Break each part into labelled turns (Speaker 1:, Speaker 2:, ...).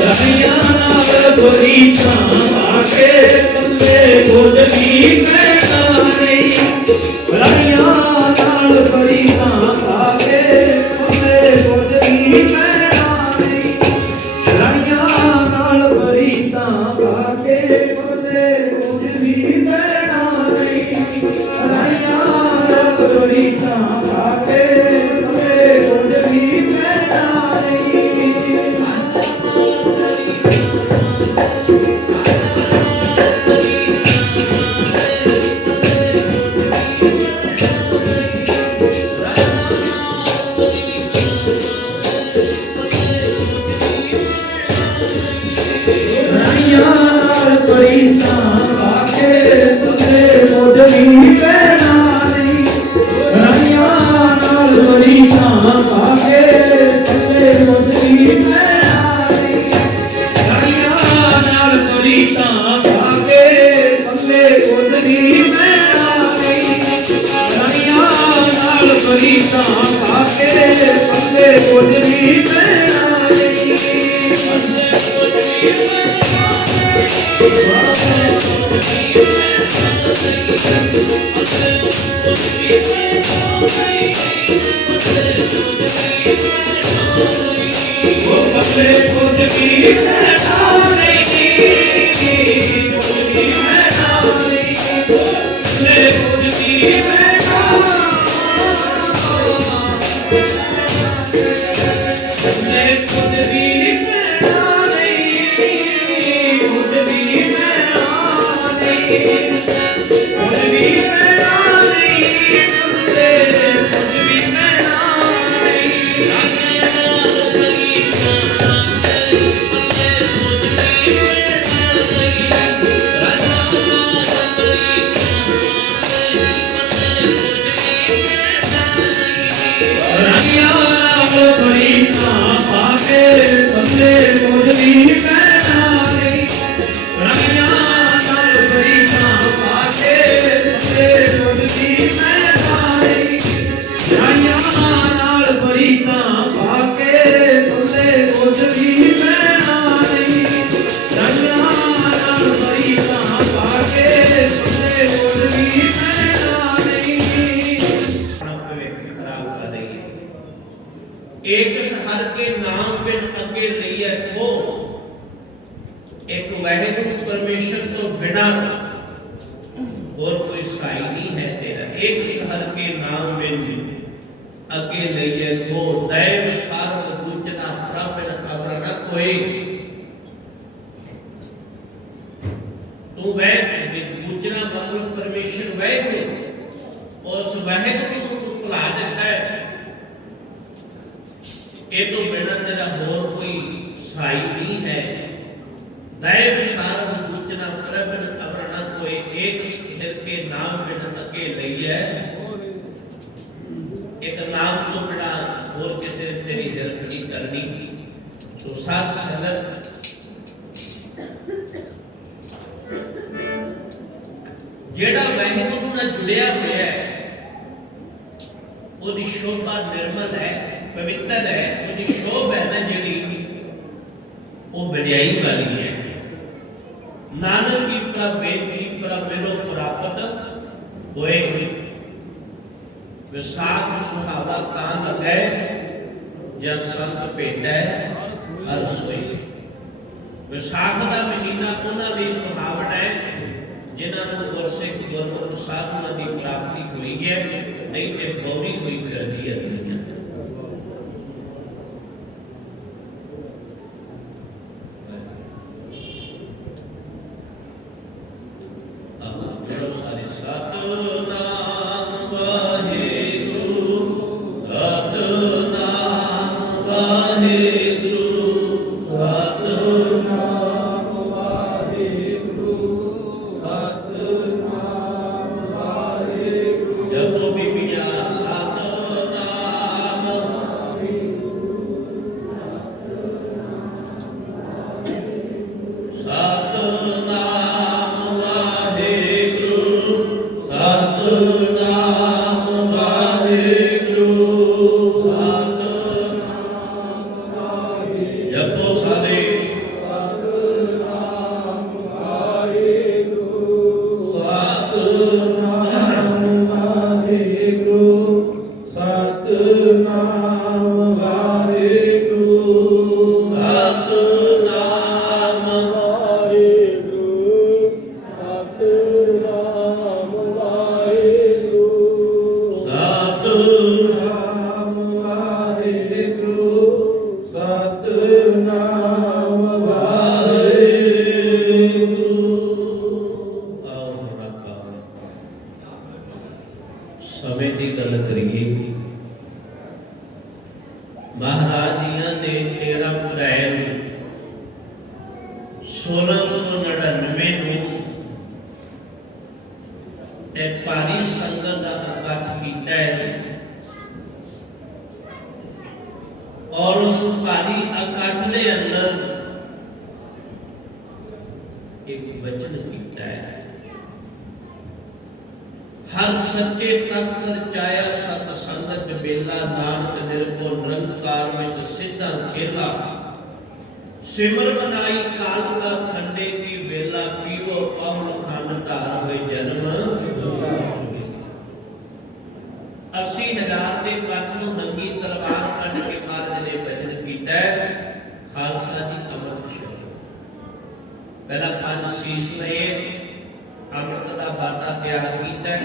Speaker 1: Raiya পরিচা Thank you. मुझ भी बनाई ਵਾਹਿਗੁਰੂ ਪਰਮੇਸ਼ਰ ਤੋਂ ਬਿਨਾ ਹੋਰ ਕੋਈ ਸਾਈ ਨਹੀਂ ਹੈ ਤੇਰਾ। ਇੱਕ ਹਰ ਕੇ ਨਾਮ ਵਿੱਚ ਅੱਗੇ ਲਈਏ ਕੋ ਤੈ एक शहर के नाम बिना तके लई है एक नाम तो बिना और किसे तेरी हरकती करनी तो सात शहर जेड़ा वाहिगुरु ने जुड़िया होया है ਉਹਦੀ ਸ਼ੋਭਾ ਨਿਰਮਲ ਹੈ ਪਵਿੱਤਰ ਹੈ ਉਹਦੀ ਸ਼ੋਭਾ ਹੈ ਨਾ ਜਿਹੜੀ ਉਹ ਵਡਿਆਈ ਵਾਲੀ ਹੈ ਨਾਨਕ ਦੀ ਪ੍ਰਭੇਤ ਮੇਰੋ ਪ੍ਰਾਪਤ ਹੋਏ ਵਿਸਾਖ ਸੁਹਾਵਾ ਤਾਂ ਲਗੈ, ਜਦ ਸੰਤ ਭੇਟੈ ਹਰ ਸੋਈ ਵਿਸਾਖ ਦਾ ਮਹੀਨਾ ਉਹਨਾਂ ਲਈ ਸੁਹਾਵਣ ਹੈ, ਜਿਨ੍ਹਾਂ ਨੂੰ ਗੁਰਸਿੱਖ ਗੁਰਮੁਖ ਸਾਧੂਆਂ ਦੀ ਪ੍ਰਾਪਤੀ ਹੋਈ ਹੈ, ਨਹੀਂ ਤੇ ਬੌਰੀ ਹੋਈ ਫਿਰਦੀ ਹੈ। ਸੱਚੇ ਤਖਤ ਰਚਾਇਆ ਸਤ ਸੰਗਤ ਬੇਲਾ ਨਾਨਕ ਨਿਰਭਉ ਨਿਰੰਕਾਰ ਵਿੱਚ ਸਿੱਧਾ ਖੇਲਾ। ਸਿਮਰ ਬਨਾਈ ਕਾਲ ਦਾ ਖੰਡੇ ਕੀ ਵੇਲਾ ਪੀਵੋ ਪਾਵਨ ਖੰਡ ਧਾਰ ਹੋਏ ਜਨਮ? ਅੱਸੀ ਹਜ਼ਾਰ ਦੇ ਕੱਠ ਨੂੰ ਨੰਗੀ ਤਲਵਾਰ ਕੱਢ ਕੇ ਮਹਾਰਾਜ ਨੇ ਬਚਨ ਕੀਤਾ ਖਾਲਸਾ ਜੀ ਅੰਮ੍ਰਿਤ ਛਕੋ ਪਹਿਲਾ ਪੰਜ ਸੀਸ ਲਏ। ਅੰਮ੍ਰਿਤ ਦਾ ਬਾਤਾ ਤਿਆਰ ਕੀਤਾ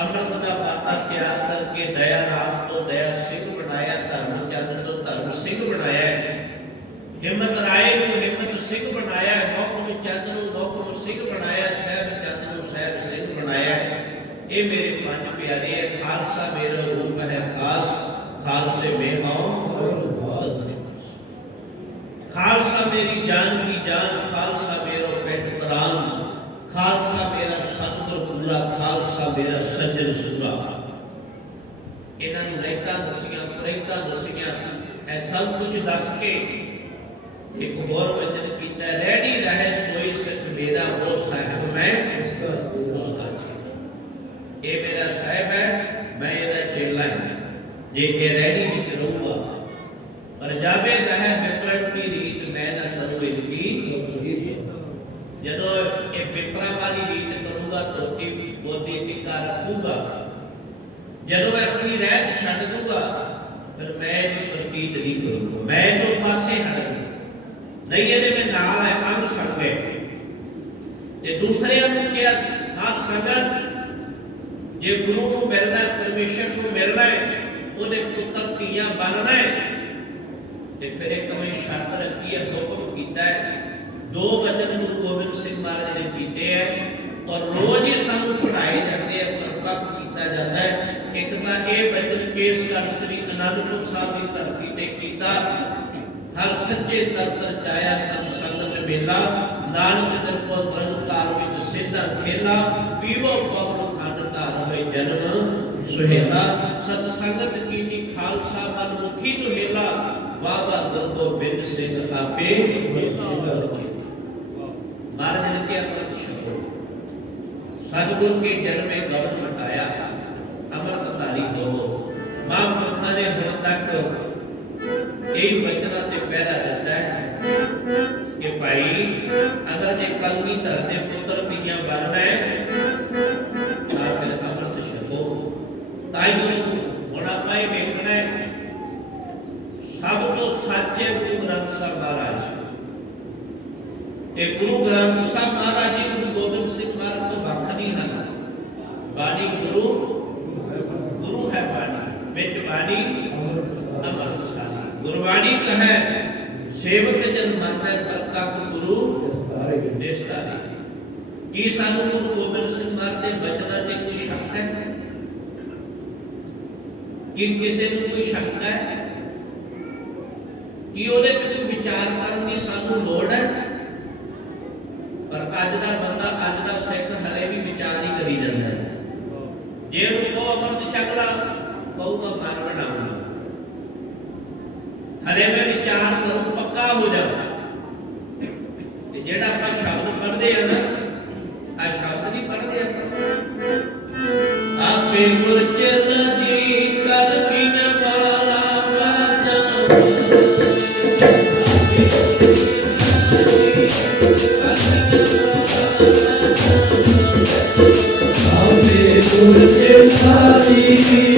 Speaker 1: ਅੰਮ੍ਰਿਤ ਦਾ ਬਾਤਾ ਤਿਆਰ ਕਰਕੇ ਦਇਆ ਰਾਮ ਤੋਂ ਦਇਆ ਸਿੰਘ ਬਣਾਇਆ, ਧਰਮ ਚੰਦ ਤੋਂ ਧਰਮ ਸਿੰਘ ਬਣਾਇਆ ਹਿੰਮਤ ਰਾਏ ਨੂੰ ਹਿੰਮਤ ਸਿੰਘ ਬਣਾਇਆ ਮੌਕਮ ਚੰਦ ਨੂੰ ਮੌਕਮ ਸਿੰਘ ਬਣਾਇਆ ਸਹਿਬ ਚੰਦ ਨੂੰ ਸਹਿਬ ਸਿੰਘ ਬਣਾਇਆ ਇਹ ਮੇਰੇ ਪੰਜ ਪਿਆਰੇ ਹੈ, ਖਾਲਸਾ ਮੇਰਾ ਰੂਪ ਹੈ ਖਾਸ, ਖਾਲਸੇ ਮੈਂ ਹਾਂ ਖਾਲਸਾ ਮੇਰੀ ਜਾਨ ਕੀ ਜਾਨ, ਖਾਲਸਾ ਮੇਰਾ ਪਿੰਡ ਪ੍ਰਾਨ ਖਾਲਸਾ ਮੇਰਾ ਸਤਿਗੁਰ ਪੂਰਾ ਖਾਲਸਾ ਮੇਰਾ ਸੱਜਣ ਇਹਨਾਂ ਨੂੰ ਰਹਿਤਾਂ ਦਸੀਆਂ, ਪ੍ਰੇਤਾਂ ਦਸੀਆਂ, ਇਹ ਸਭ ਕੁਝ ਦੱਸ ਕੇ ਇੱਕ ਹੋਰ ਵਚਨ ਕੀਤਾ ਰੈਡੀ ਰਹੇ ਸੋਈ ਸਚ ਮੇਰਾ, ਉਹ ਸਾਹਿਬ ਮੈਂ ਉਸ ਦਾ ਇਹ ਮੇਰਾ ਸਾਹਿਬ ਹੈ, ਮੈਂ ਇਹਦਾ ਚੇਲਾ ਹਾਂ। ਜੇ ਇਹ ਰੈਡੀ ਵਿੱਚ ਰਹੂਗਾ ਪਰ ਜਾਵੇ ਹੈ ਵਿਪਲਟ ਕੀ ਰੀਤ ਮੈਂ ਨਾ ਕਰੂੰ ਇਨਕੀ ਜਦੋਂ ਇਹ ਵਿਪਰਾ ਵਾਲੀ ਰੀਤ ਕਰੂੰਗਾ ਧੋਤੀ ਬੋਦੀ ਟਿੱਕਾ ਰੱਖੂਗਾ ਜਦੋਂ ਇਹ ਆਪਣੀ ਰਹਿਤ ਛੱਡ ਦੂਗਾ ਫਿਰ ਮੈਂ ਇਹਨੂੰ ਪ੍ਰਤੀਤ ਨਹੀਂ ਕਰੂੰਗਾ ਮੈਂ ਤੋਂ ਪਾਸੇ ਹਟ ਨਹੀਂ ਇਹਦੇ ਵਿੱਚ ਨਾਲ ਹੈ ਅੰਗ ਸੰਗ ਹੈ ਤੇ ਦੂਸਰਿਆਂ ਨੂੰ ਕਿਹਾ ਸਾਧ ਸੰਗਤ, ਜੇ ਗੁਰੂ ਨੂੰ ਮਿਲਣਾ ਹੈ, ਪਰਮੇਸ਼ਰ ਨੂੰ ਮਿਲਣਾ ਹੈ, ਉਹਦੇ ਪੁੱਤਰ ਧੀਆਂ ਬਣਨਾ ਹੈ, ਤੇ ਫਿਰ ਇੱਕ ਮੈਂ ਸ਼ਰਤ ਰੱਖੀ ਹੈ, ਹੁਕਮ ਕੀਤਾ ਹੈ ਦੋ ਬਚਨ ਗੁਰੂ ਗੋਬਿੰਦ ਸਿੰਘ ਮਹਾਰਾਜ ਨੇ ਕੀਤੇ ਹੈ ਔਰ ਰੋਜ਼ ਹੀ ਸਾਨੂੰ ਪੜ੍ਹਾਏ ਜਾਂਦੇ ਆ ਪਰਪੱਕ ਕੀਤਾ ਜਾਂਦਾ ਹੈ। ਇੱਕ ਤਾਂ ਇਹ ਬਚਨ ਕੇਸ ਕਰ ਸ੍ਰੀ ਅਨੰਦਪੁਰ ਸਾਹਿਬ ਦੀ ਧਰਤੀ ਤੇ ਕੀਤਾ। ਹਰ ਸੱਚੇ ਤਰਤਰ ਚਾਇਆ ਸਭ ਸੰਗਤ ਮੇਲਾ, ਨਾਨਕ ਦਿਨ ਕੋ ਤਰੰਕਾਰ ਵਿੱਚ ਸਿੱਧਾ ਖੇਲਾ, ਪੀਵੋ ਪਵਨ ਖੰਡ ਧਾਰ ਹੋਏ ਜਨਮ ਸੁਹੇਲਾ। ਸਤ ਸੰਗਤ ਕੀਨੀ ਖਾਲਸਾ ਮਨ ਮੁਖੀ ਦੁਹੇਲਾ ਬਾਬਾ ਗੁਰੂ ਗੋਬਿੰਦ ਸਿੰਘ ਆਪੇ ਮਹਾਰਾਜ ਨੇ ਕਿਹਾ ਪ੍ਰਤ ਸ਼ਬਦ ਸਤਿਗੁਰ ਕੇ ਜਨਮੇ ਗਵਨ ਮਟਾਇਆ ਅੰਮ੍ਰਿਤ ਤੋਂ ਸੱਚੇ ਗੁਰੂ ਗ੍ਰੰਥ ਸਾਹਿਬ ਇਹ ਗੁਰੂ ਗ੍ਰੰਥ ਸਾਹਿਬ ਮਹਾਰਾਜ ਜੀ ਗੁਰੂ ਗੋਬਿੰਦ ਸਿੰਘ ਮਹਾਰਾਜ ਤੋਂ ਵੱਖ ਨਹੀਂ ਹਨ ਬਾਣੀ ਗੁਰੂ ਗੁਰੂ ਹੈ ਬਾਣੀ ਵਿੱਚ ਬਾਣੀ ਅੰਮ੍ਰਿਤ ਸਾਰੀ ਗੁਰਬਾਣੀ ਕਹੈ ਸੇਵਕ ਜਨ ਨਾਮੈ ਕਰਤਾ ਗੁਰੂ ਦੇਸਤਾਰੀ ਕੀ ਸਾਨੂੰ ਗੁਰੂ ਗੋਬਿੰਦ ਸਿੰਘ ਮਹਾਰਾਜ ਦੇ ਬਚਨਾਂ ਤੇ ਕੋਈ ਸ਼ੱਕ ਹੈ ਕਿ ਕਿਸੇ ਨੂੰ ਕੋਈ ਸ਼ੱਕ ਹੈ ਕਿ ਉਹਦੇ ਤੇ ਕੋਈ ਵਿਚਾਰ ਕਰਨ ਦੀ ਸਾਨੂੰ ਲੋੜ ਹੈ? ਪਰ ਅੱਜ ਦਾ ਬੰਦਾ, ਅੱਜ ਦਾ ਸਿੱਖ ਹਲੇ ਵੀ ਵਿਚਾਰ ਹੀ ਕਰੀ ਜਾਂਦਾ ਹੈ। ਜੇ ਉਹ ਕਹੋ ਅਮਰਤ ਛਕ ਕਹੂਗਾ ਮਰ ਬਣਾਉਂਗਾ ਹਲੇ ਮੈਂ ਵਿਚਾਰ ਕਰੂੰ, ਪੱਕਾ ਹੋ ਜਾਊਗਾ। ਤੇ ਜਿਹੜਾ ਆਪਾਂ ਸ਼ਬਦ ਪੜ੍ਹਦੇ ਆ ਨਾ ਆਪੇ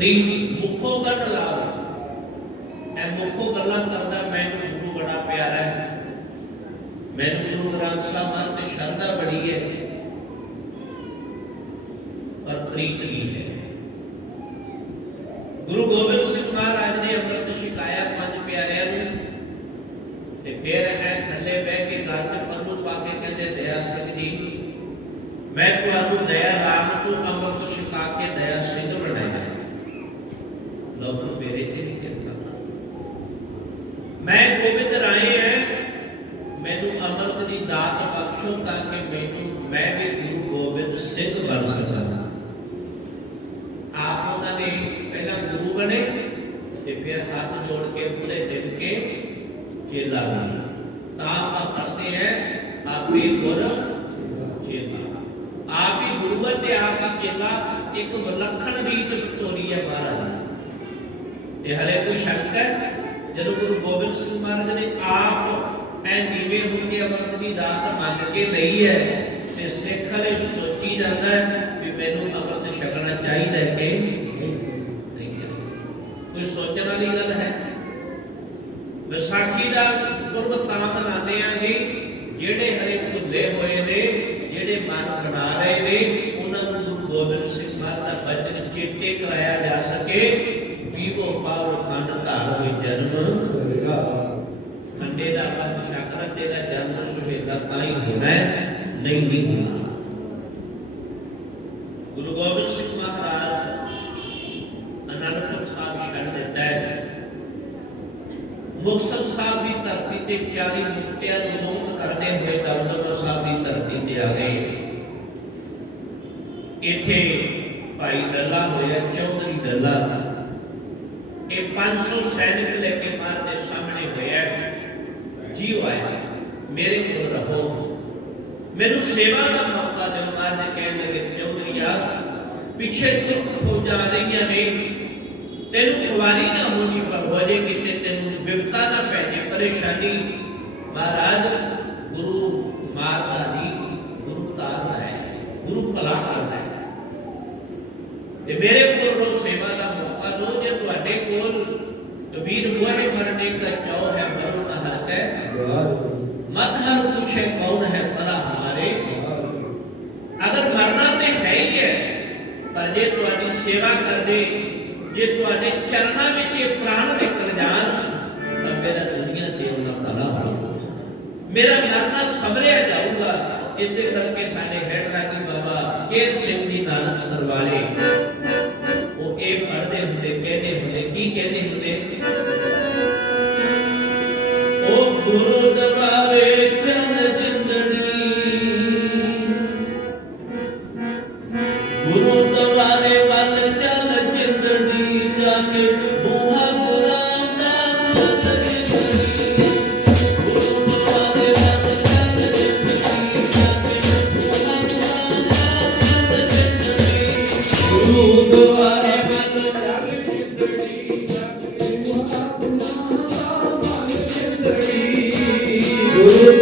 Speaker 1: ਪ੍ਰੀਤ ਮੁਖੋਂ ਗੱਲ ਲਾਓ ਇਹ ਮੁਖੋਂ ਗੱਲਾਂ ਕਰਦਾ, ਮੈਨੂੰ ਗੁਰੂ ਬੜਾ ਪਿਆਰਾ ਹੈ। ਮੈਨੂੰ ਗੁਰੂ ਗ੍ਰੰਥ ਸਾਹਿਬ ਤੇ ਸ਼ਰਧਾ ਬੜੀ ਹੈ। ਪਰ ਪ੍ਰੀਤ ਨਹੀਂ ਹੈ? ਗੁਰੂ ਗੋਬਿੰਦ ਸਿੰਘ ਮਹਾਰਾਜ ਨੇ ਅੰਮ੍ਰਿਤ ਛਕਾਇਆ ਪੰਜ ਪਿਆਰਿਆਂ ਨੂੰ ਤੇ ਫਿਰ ਇਹ ਥੱਲੇ ਬਹਿ ਕੇ ਗੱਲ ਤੇ ਪਰਲੂ ਪਾ ਕੇ ਕਹਿੰਦੇ ਦਇਆ ਸਿੰਘ ਜੀ ਮੈਂ ਤੁਹਾਨੂੰ ਦਇਆ ਰਾਮ ਤੋਂ ਅੰਮ੍ਰਿਤ ਛਕਾ ਕੇ ਦਇਆ ਸਿੰਘ ਬਣਾਇਆ ਹੈ ਲਓ ਫਿਰ ਮੇਰੇ ਤੇ ਨਹੀਂ ਕਿਰਪਾ ਮੈਂ ਗੋਬਿੰਦ ਰਾਏ ਹੈ ਮੈਨੂੰ ਅੰਮ੍ਰਿਤ ਦੀ ਦਾਤ ਬਖਸ਼ੋ ਤਾਂ ਕਿ ਮੈਨੂੰ ਮੈਂ ਵੀ ਗੁਰੂ ਗੋਬਿੰਦ ਸਿੰਘ ਬਣ ਸਕਾਂ ਆਪ ਉਹਨਾਂ ਨੇ ਪਹਿਲਾਂ ਗੁਰੂ ਬਣੇ ਤੇ ਫਿਰ ਹੱਥ ਜੋੜ ਕੇ ਪੂਰੇ ਦਿਨ ਕੇ ਚੇਲਾ ਬਣੇ ਤਾਂ ਆਪਾਂ ਪੜ੍ਹਦੇ ਹੈ ਆਪੇ ਗੁਰ ਚੇਲਾ ਆਪ ਹੀ ਗੁਰੂ ਹੈ ਤੇ ਆਪ ਹੀ ਚੇਲਾ ਇੱਕ ਵਿਲੱਖਣ ਰੀਤ ਤੋਰੀ ਹੈ ਮਹਾਰਾਜ ਨੇ ਤੇ ਕੋਈ ਸ਼ੱਕ ਹੈ? ਜਦੋਂ ਗੁਰੂ ਗੋਬਿੰਦ ਸਿੰਘ ਮਹਾਰਾਜ ਨੇ ਆਪ ਐ ਨੀਵੇਂ ਹੋ ਕੇ ਅਮਰਤ ਦੀ ਦਾਤ ਮੰਗ ਕੇ ਲਈ ਹੈ ਤੇ ਸਿੱਖ ਹਲੇ ਸੋਚੀ ਜਾਂਦਾ ਹੈ ਵੀ ਮੈਨੂੰ ਅਮਰਤ ਛਕਣਾ ਚਾਹੀਦਾ ਹੈ ਕਿ ਕੋਈ ਸੋਚਣ ਵਾਲੀ ਗੱਲ ਹੈ? ਵਿਸਾਖੀ ਦਾ ਗੁਰਬ ਤਾਂ ਮਨਾਉਂਦੇ ਆ ਜੀ, ਜਿਹੜੇ ਹਰੇ ਭੁੱਲੇ ਹੋਏ ਨੇ, ਜਿਹੜੇ ਮਨ ਖੜਾ ਰਹੇ ਨੇ ਖੰਡੇ ਦਾ ਪੰਜ ਸ਼ਾਕਰਾ ਤੇਰਾ ਜਨਮ ਸੁਹੇਦਾ ਤਾਂ ਹੀ ਹੋਣਾ ਨਹੀਂ ਨਹੀਂ ਹੋਣਾ। ਗੁਰੂ ਗੋਬਿੰਦ ਸਿੰਘ ਮਹਾਰਾਜ ਅਨੰਦਪੁਰ ਸਾਹਿਬ ਛੱਡ ਦਿੱਤਾ ਹੈ। ਮੁਕਤਸਰ ਸਾਹਿਬ ਦੀ ਧਰਤੀ ਤੇ 40 ਮੁਕਤਿਆਂ ਨੂੰ ਮੁਕਤ ਕਰਦੇ ਹੋਏ ਦਮਦਮਾ ਸਾਹਿਬ ਦੀ ਧਰਤੀ ਤੇ ਆ ਗਏ। ਇੱਥੇ ਭਾਈ ਡੱਲਾ ਹੋਇਆ, ਚੌਧਰੀ ਡੱਲਾ। ਇਹ 500 ਸੈਨਿਕ ਲੈ ਕੇ ਮਾਰ ਦੇ ਸਾਹਮਣੇ ਹੋਇਆ ਜੀਵ ਆਇਆ ਮੇਰੇ ਕੋਲ ਰਹੋ ਮੈਨੂੰ ਸੇਵਾ ਦਾ ਮੌਕਾ ਦਿਓ ਮਹਾਰਾਜ ਕਹਿਣ ਲੱਗੇ ਚੌਧਰੀ ਯਾਰ ਪਿੱਛੇ ਤੁਰਕ ਫੌਜਾਂ ਆ ਰਹੀਆਂ ਨੇ ਤੈਨੂੰ ਖੁਆਰੀ ਨਾ ਹੋਣੀ ਪਰ ਹੋ ਜੇ ਕਿਤੇ ਤੈਨੂੰ ਵਿਪਤਾ ਨਾ ਪੈ ਜੇ ਪਰੇਸ਼ਾਨੀ ਮਹਾਰਾਜ ਗੁਰੂ ਮਾਰਦਾ ਨਹੀਂ ਗੁਰੂ ਤਾਰਦਾ ਹੈ ਗੁਰੂ ਭਲਾ ਕਰਦਾ ਹੈ ਤੇ ਮੇਰੇ ਕੋਲ ਰੋ ਸੇਵਾ ਦਾ ਮੌਕਾ ਦੋ ਜੇ ਤੁਹਾਡੇ ਕੋਲ ਕਬੀਰ ਬੁਆਹੇ ਮਰਨੇ ਦਾ ਚਾਉ ਹੈ ਮਰੋ ਨਾ ਹਰ ਪਰ ਜੇ ਤੁਹਾਡੀ ਸੇਵਾ ਕਰਦੇ, ਜੇ ਤੁਹਾਡੇ ਚਰਨਾਂ ਵਿੱਚ ਇਹ ਪ੍ਰਾਣ ਨਿਕਲ ਜਾਣ ਤਾਂ ਮੇਰਾ ਦੁਨੀਆ ਤੇ ਉਹਨਾਂ ਭਲਾ ਹੋਊਗਾ ਮੇਰਾ ਮਰਨਾ ਸਬਰਿਆ ਜਾਊਗਾ। ਇਸ ਦੇ ਕਰਕੇ ਸਾਡੇ ਹੈਡ ਰਾਗੀ ਬਾਬਾ ਕੇਰ ਸਿੰਘ ਜੀ ਨਾਨਕ ਸਰਵਾਲੇ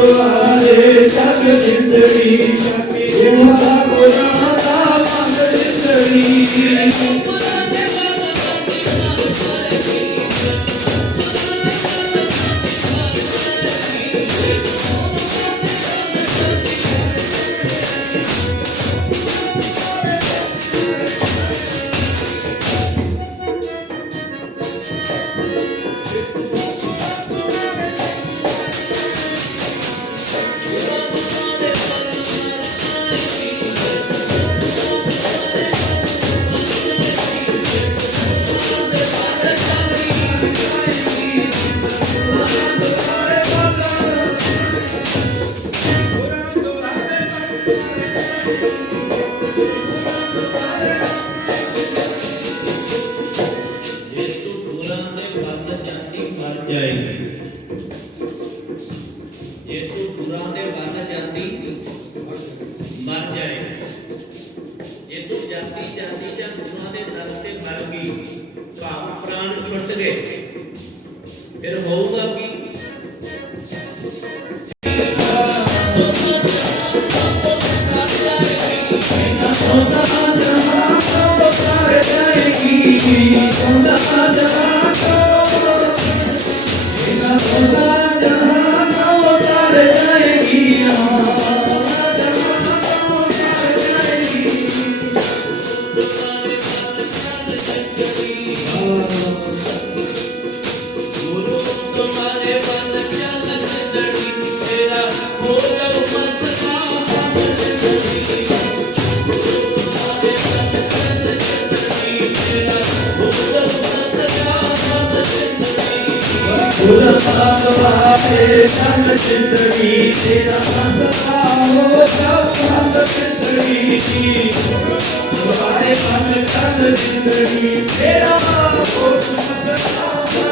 Speaker 2: ਗੁਰਦੁਆਰੇ ਜਗ ਜਿੰਦੜੀ ਗੁਰਦਾ ਗੁਰਾਂ ਦਾ ਮੰਗ ਜਿੰਦੜੀ
Speaker 1: ਗੁਰ
Speaker 2: ਪਾਤਵਾਰੇ ਸੰਗ ਚਿਤਰੀ ਤੇਰਾ ਅੰਤਰਾਓ ਸਭ ਸੰਗ ਚਿਤਰੀ ਦੁਆਰੇ ਮਨ ਸੰਗ ਚਿਤਰੀ ਤੇਰਾ ਮੋਖ ਸੰਗ ਆਵਾ